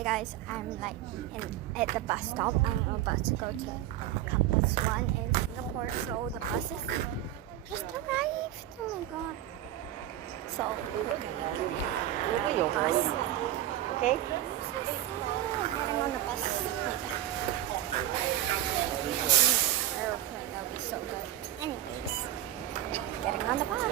Hey guys, I'm like at the bus stop. I'm about to go to Campus One in Singapore. So the buses just arrived. Oh my god! So we're gonna get on the bus. Okay? So sad. Getting on the bus. Airplane, that would be so good. Anyways, getting on the bus.